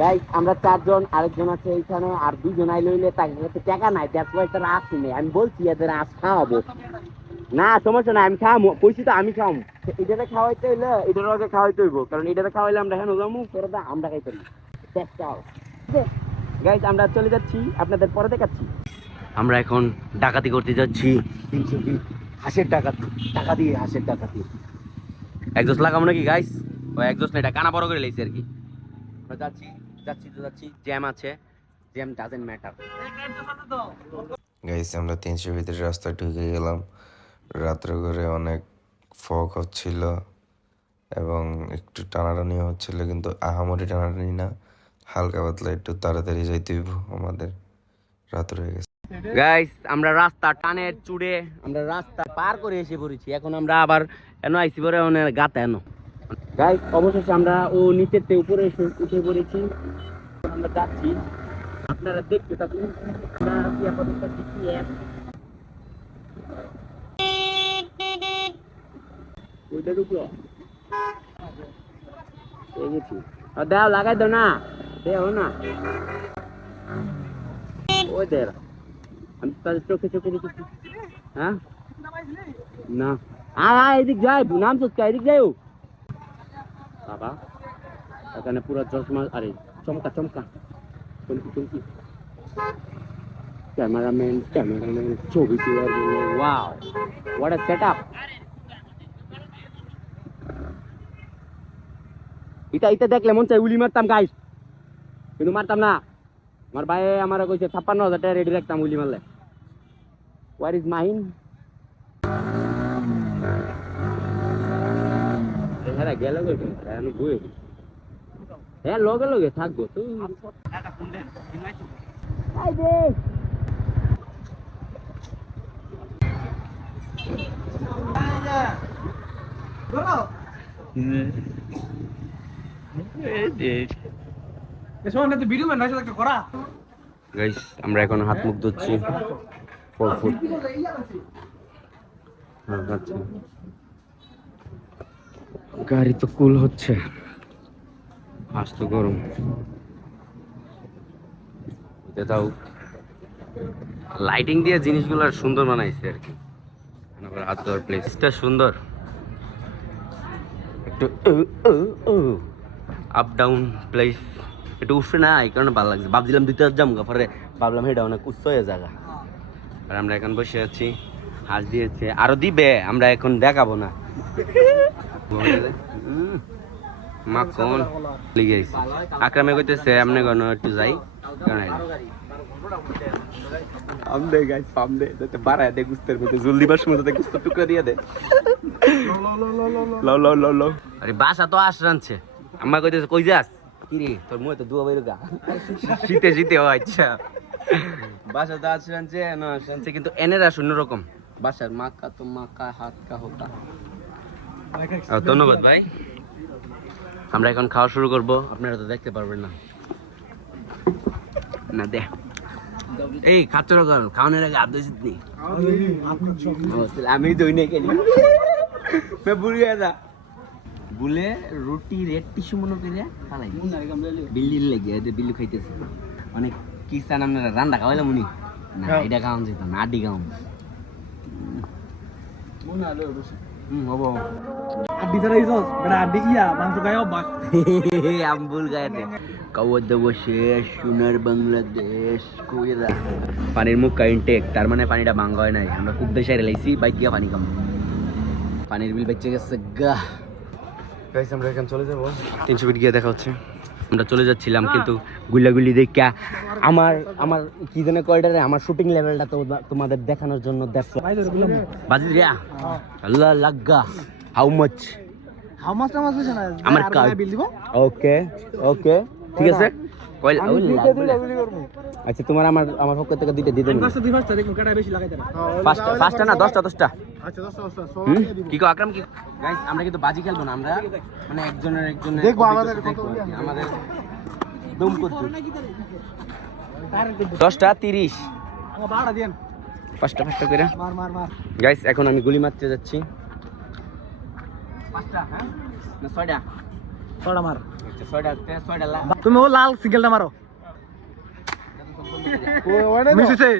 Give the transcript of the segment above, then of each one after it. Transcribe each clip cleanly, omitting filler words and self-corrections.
Guys আমরা চারজন, আরেকজন আছে এইখানে, আর দুজন আইলে হইলে তার কাছে টাকা নাই, দ্যাটস ওয়াই তারা আসছে না। আমি বলছি এদের আজ খাওয়াবো না, সমস্যা নাই, আমি খাওয়াবো, কইছি তো আমি খাওয়াবো। এটাতে খাওয়াইতে হইলে এটার আগে খাওয়াইতে হইব, কারণ এটাতে খাওয়াইলে আমরা হেন যাবো, পরে আমরা খাইতে পারি। গাইস আমরা চলে যাচ্ছি, আপনাদের পরে দেখাচ্ছি। আমরা এখন ডাকাতি করতে যাচ্ছি 300 ফিট হাঁসের ডাকাতি, টাকা দিয়ে হাঁসের ডাকাতি। একজোস লাগাবো নাকি গাইস? ও একজোস না, এটা কানা বড় করে লাইছি আর কি। আমরা যাচ্ছি যাচ্ছি তো যাচ্ছি, জ্যাম আছে, জ্যাম ডাজেন্ট ম্যাটার। গাইস আমরা 300 ভিতরে রাস্তা ঢুকে গেলাম। রাত্রে করে অনেক ফগ হচ্ছিল এবং একটু টানাটানি হচ্ছিল, কিন্তু আহামরি টানাটানি না, হালকা পাতলা, একটু তাড়াতাড়ি যাইতে হইব, আমাদের রাত হয়ে গেছে। গাইস আমরা রাস্তা টানের চুড়ে আমরা রাস্তা পার করে এসে পড়েছি। এখন আমরা আবার এনো আইসি পরে গাতা এনো। গাইস অবশেষে আমরা ও নিচের থেকে উপরে এসে উঠে পড়েছি। আমরা যাচ্ছি, আপনারা দেখতে থাকুন। আমরা আছি আপাতত জিপিএস ওইটার উপরে এই গেছি। দাও লাগাই দাও না, দেও না, ওই দে, আমি তাদের চোখে চোখে দেখেছি। হ্যাঁ না, আয় এদিক যাই, নাম তো এদিক যাই বাবা। এখানে পুরো চশমা, আরে চমকা চমকা, চমকি চমকি, ক্যামেরাম্যান ছবি তোলার জন্য। Wow, what a setup. এটা দেখলে মন চাই উলি মারতাম গাইস, কিন্তু মারতাম না। আমার ভাই আমার কইছে 56,000 টাকা রেডি রাখতাম উলি মারলে। Where is mine? হ্যাঁ গেল বই, হ্যাঁ লগে লগে থাকবো তো। গাইস আমরা এখন হাত মুখ ধুচ্ছি 4 ফুট। গাড়ি তো কুল হচ্ছে, আজ তো গরম। তাও লাইটিং দিয়ে জিনিসগুলো সুন্দর বানাইছে আর কি। হাত ধোয়ার প্লেসটা সুন্দর, একটু আপ ডাউন প্লেস, একটু উঠছে না, এই কারণে ভালো লাগছে। ভাবছিলাম দুইটা যাম গা, পরে ভাবলাম এটা অনেক উচ্চ হয়ে জায়গা। আর আমরা এখন বসে আছি, হাঁস দিয়েছে, আরো দিবে, আমরা এখন দেখাবো না। মাখন লিগে গেছে, আকরামে কইতেছে আমনে গনো একটু যাই, কেন আমদে গাইস পামদে যাতে বাড়ায় দে গুস্তের মধ্যে জল দিবার সময় যাতে গুস্ত টুকরা দিয়ে দে। লো লো লো লো, আরে বাসা তো আস রানছে, আম্মা কইতেছে কই যাস কি রে, তোর মুখে তো দুয়া বাইরে গা, শীতে শীতে। ও আচ্ছা, বাসা তো আস রানছে না রানছে, কিন্তু এনেরা শূন্য রকম বাসার মাকা তো মাকা হাত কা হতা। ধন্যবাদ ভাই। আমরা এখন খাওয়া শুরু করব, আপনারা তো দেখতে পারবেন না। না দে এই খাচ্ছ রকম খাওয়ানোর আগে আপ দিয়েছিস নি? আমি দই নিয়ে গেলি বুলে রুটি রেড টিস্যু মনে করে খালাই বিল্লির লেগে, বিল্লু খাইতেছে অনেক কিস্তান। আপনারা রান্না খাওয়াইলাম উনি না, এটা খাওয়ান যেত না, আড্ডি খাওয়ান হবো আড্ডি ছাড়া ইসস বেটা, আড্ডি কিয়া মাংস খায় অভ্যাস। আমবুল গায়েতে কাওয়াত দেব শেষ, সোনার বাংলাদেশ কইরা। পানির মুখ ইনটেক, তার মানে পানিটা ভাঙা হয় নাই। আমরা খুব দেশে লাইছি বাইক গিয়া পানি কম, পানির বিল বেঁচে গেছে গা। গাইস আমরা এখন চলে যাব, 300 ফিট গিয়ে দেখা হচ্ছে। আমরা চলে যাচ্ছিলাম, কিন্তু গুলাগুলি দেখা আমার আমার কি জানে কয়টারে, আমার শুটিং লেভেলটা তো তোমাদের দেখানোর জন্য দেখো বাজি রিয়া আল্লাহ লাগা। হাউ মাচ আমার কার্ড বিল দিব। ওকে ওকে ঠিক আছে, কইল আচ্ছা তোমার আমার আমার পক্ষ থেকে দুইটা দিয়ে দেব। পাঁচটা দেখুন কাটা বেশি লাগাই দেন, পাঁচটা না 10টা 10টা। আচ্ছা 10টা কি কো আকরাম কি? গাইস আমরা কিন্তু বাজি খেলবো না, আমরা মানে একজনের দেখবো, আমাদের দম করতে 10টা 30 আমার 12টা দেন, পাঁচটা করে মার মার মার। গাইস এখন আমি গুলি মারতে যাচ্ছি। 5টা হ্যাঁ না 6টা, 6টা মার। ছয়টা লাল তুমি ও লাল সিঙ্গেলটা মারো মিস হইছে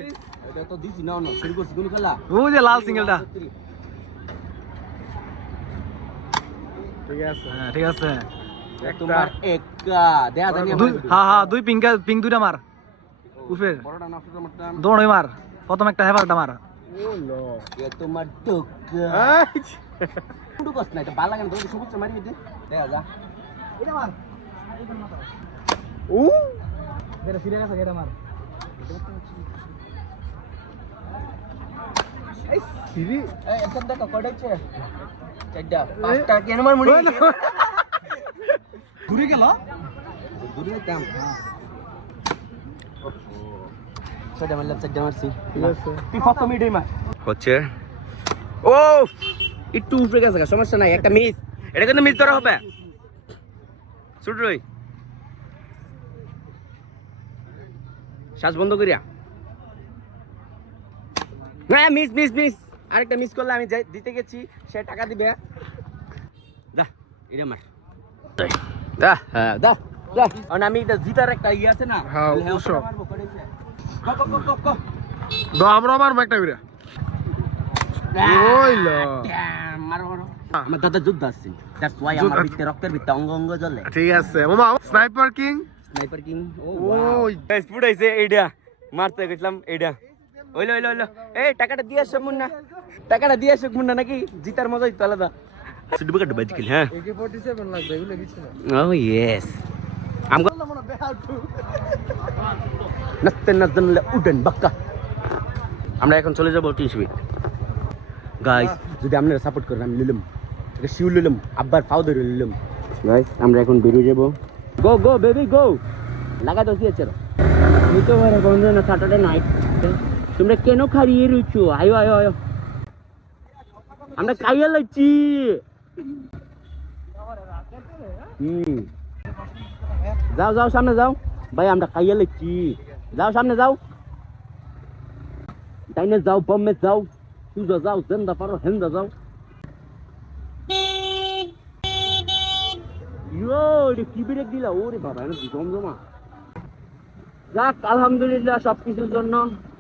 এটা তো দিছি না না শুরু করছি কোন খেলা ও যে লাল সিঙ্গেলটা ঠিক আছে তোমার একা দেখা জানি হ্যাঁ দুই পিঙ্ক দুইটা মার উফের বড়টা না ছোটটা মারতাম দৌড়ই মার প্রথম একটা হেফারটা মার এ তোমার টুকা শুরু করছ না এটা ভালো লাগে না তুমি সবুজ মারি দে দেখা যা এটা মার ও এটা সিরিয়াস আছে এটা মার এই সিরি এই এটা দেখো কয়টাছে চারটা পাঁচটা কেন মার মুড়ি ঘুরে গেল দূরে দাম ছয়টা মারলাম চারটা মারছি তুই কত মিডই মার হচ্ছে ও একটু উপরে গেছে সমস্যা নাই একটা মিস এটা কিন্তু মিস ধরা হবে ছুট রই শ্বাস বন্ধ করিয়া হ্যাঁ মিস মিস মিস আরেকটা মিস করলে আমি দিতে গেছি সে টাকা দিবে দা এটা মার দা হ্যাঁ দা দা আর আমি এটা জিতার একটা ইয়ে আছে না হ্যাঁ, উৎসব। মারবো করেছে ক আমরা মারবো একটা করে ওই লো। মারো মারো আমার দাদা যুদ্ধ আসছে দ্যাটস ওয়াই আমার ভিতরে রক্তের ভিতরে অঙ্গ অঙ্গ জ্বলে ঠিক আছে মামা স্নাইপার কিং স্নাইপার কিং ওই গাইস ফুটাইছে এইটা মারতে গেছিলাম এইটা হইলো হইলো হইলো এই টাকাটা দিয়ে আসো মুন্না টাকাটা দিয়ে আসো মুন্না নাকি জিতার মজাই তো আলাদা শুধু বকা ডুবাই দিল হ্যাঁ AK47 লাগবে এগুলো কিছু না ও ইয়েস আম নাচতে নাচতে উঠেন বাক্কা আমরা এখন চলে যাবো টিসবি গাইস যদি আপনারা সাপোর্ট করেন আমি নিলাম এটা শিউ নিলাম আব্বার ফাও ধরে নিলাম গাইস আমরা এখন বেরিয়ে যাবো গো গো বেবি গো লাগা তো দিয়েছে নিতে পারে বন্ধ না স্যাটারডে নাইট তোমরা কেন খারিয়ে রয়েছো আয়ো আয়ো আয়ো আমরা খাইয়া লাগছি যাও যাও সামনে যাও ভাই আমরা খাইয়া লাগছি যাও সামনে যাও ডাইনে যাও বামে যাও সুজা যাও জেন্দা পারো হেন্দা যাও ইয়ো এটা কি ব্রেক দিলা ওরে বাবা এটা জমজমা যাক আলহামদুলিল্লাহ সবকিছুর জন্য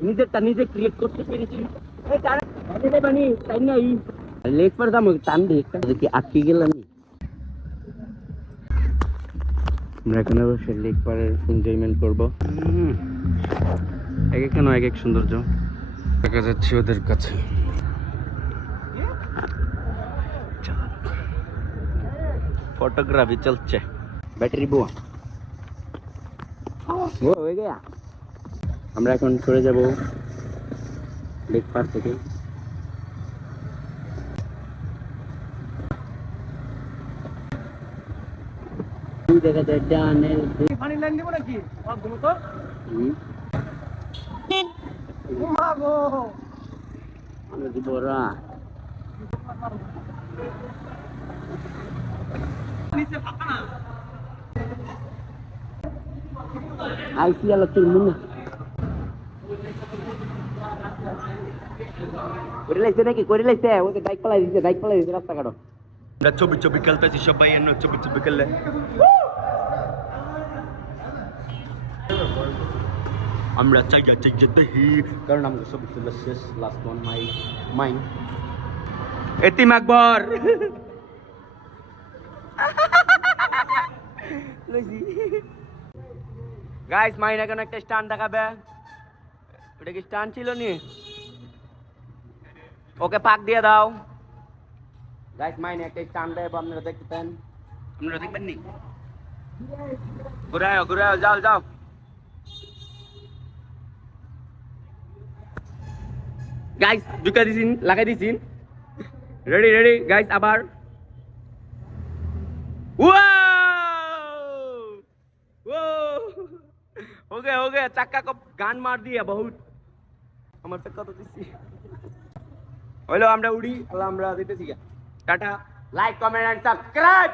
নিজেরটা নিজে ক্রিয়েট করতে পেরেছি এই টানে বানি তাই না এই লেগ পার দাম টান দে একটা দেখি আটকে গেলাম আমরা এখানে বসে লেগ পারের এনজয়মেন্ট করবো এক একটা নয় এক এক সৌন্দর্য দেখা যাচ্ছে ওদের কাছে फोटोग्राफी चलছে ব্যাটারি বুয়া ও হয়ে গেয়া আমরা এখন চলে যাব লেক পার্ক থেকে দেখা যায় ডানে পানি লাইন দিব নাকি একদম তো মাগো আমরা দিব রা নিচে ফাঁকা না আইসি আলো তুই মুন্না করে লাইছে ওকে বাইক পালাই দিছে রাস্তা কাটো আমরা ছবি খেলতেছি সবাই এন্ন ছবি খেললে আমরা চাইয়া দেখি কারণ আমাকে ছবি তোলা শেষ লাস্ট ওয়ান মাই এতিম আকবর গাইস মাইন এখন একটা স্টান দেখাবে ওটা কি স্টান ছিল নি ওকে পাক দিয়ে দাও গাইস মাইন একটা স্টান দেব আপনারা দেখতেন আপনারা দেখবেন নি ঘুরাও যাও গাইস ঢুকা দিছিন লাগাই দিছিন রেডি গাইস আবার हो गया चक्का को गान मार दिया बहुत हमारे चक्का तो दिसी हेलो আমরা উড়ি আমরা দিতেছি tata like comment and subscribe